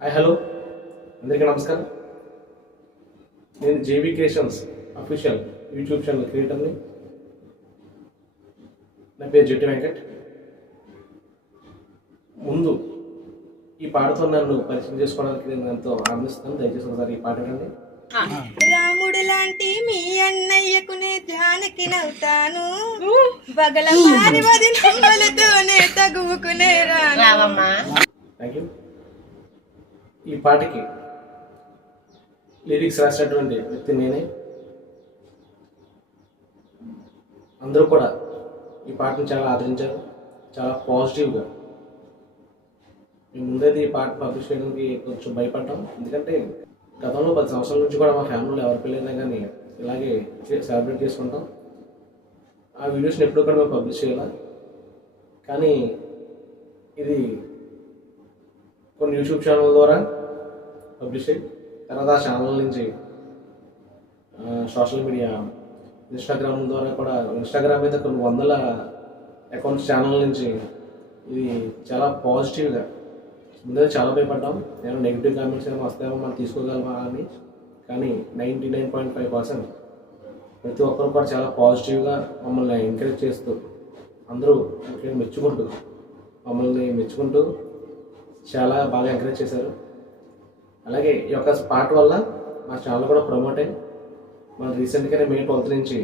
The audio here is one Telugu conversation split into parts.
హాయ్ హలో అందరికీ నమస్కారం. నేను JB creations official YouTube channel క్రియేటర్ని. నా పేరు జట్టి వెంకట్. ముందు ఈ పాటతో నన్ను పరిచయం చేసుకోవడానికి నేను ఎంతో ఆనందిస్తాను దయచేసి ఒకసారి ఈ పాట వినండి. రాముడు లాంటి మీ అన్నయ్యకు నే జానకి నవ్వుతాను. బగల తగువుకునే రాను. థ్యాంక్ యూ ఈ పాటకి లిరిక్స్ రాసినటువంటి వ్యక్తి నేనే. అందరూ కూడా ఈ పాటను చాలా ఆదరించారు చాలా పాజిటివ్గా మేము ముందైతే ఈ పాట పబ్లిష్ చేయడానికి కొంచెం భయపడ్డాం. ఎందుకంటే గతంలో పది సంవత్సరాల నుంచి కూడా మా ఫ్యామిలీలో ఎవరి పెళ్ళైనా కానీ ఇలాగే సెలబ్రేట్ చేసుకుంటాం. ఆ వీడియోస్ని ఎప్పుడూ కూడా మేము పబ్లిష్ చేయాలి. కానీ ఇది కొన్ని యూట్యూబ్ ఛానల్ ద్వారా పబ్లిష్ అయ్యి తర్వాత ఆ ఛానల్ నుంచి సోషల్ మీడియా ఇన్స్టాగ్రామ్ ద్వారా కూడా ఇన్స్టాగ్రామ్ మీద కొన్ని వందల అకౌంట్స్ ఛానల్ నుంచి ఇది చాలా పాజిటివ్గా ముందే చాలా భయపడ్డాం. నేను నెగిటివ్ కామెంట్స్ ఏమో వస్తాయో మనం తీసుకోగలమా అని కానీ ninety nine point five percent ప్రతి ఒక్కరు కూడా చాలా పాజిటివ్గా మమ్మల్ని ఎంకరేజ్ చేస్తూ అందరూ ముఖ్యంగా మెచ్చుకుంటూ మమ్మల్ని మెచ్చుకుంటూ చాలా బాగా ఎంకరేజ్ చేశారు. అలాగే ఈ యొక్క పాట వల్ల మా ఛానల్ కూడా ప్రమోట్ అయ్యి మనం రీసెంట్గానే మే ట్వెల్త్ నుంచి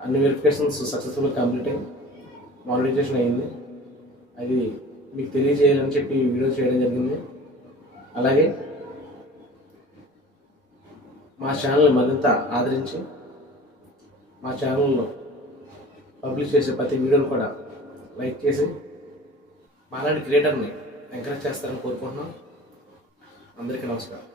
అన్ని వెరిఫికేషన్స్ సక్సెస్ఫుల్గా కంప్లీట్ అయ్యి మానిటైజేషన్ అయింది అది మీకు తెలియజేయాలని చెప్పి వీడియో చేయడం జరిగింది. అలాగే మా ఛానల్ని మరింత ఆదరించి మా ఛానల్లో పబ్లిష్ చేసే ప్రతి వీడియోని కూడా లైక్ చేసి మాలాంటి క్రియేటర్ని ఎంకరేజ్ చేస్తారని కోరుకుంటున్నాం. అందరికీ నమస్కారం.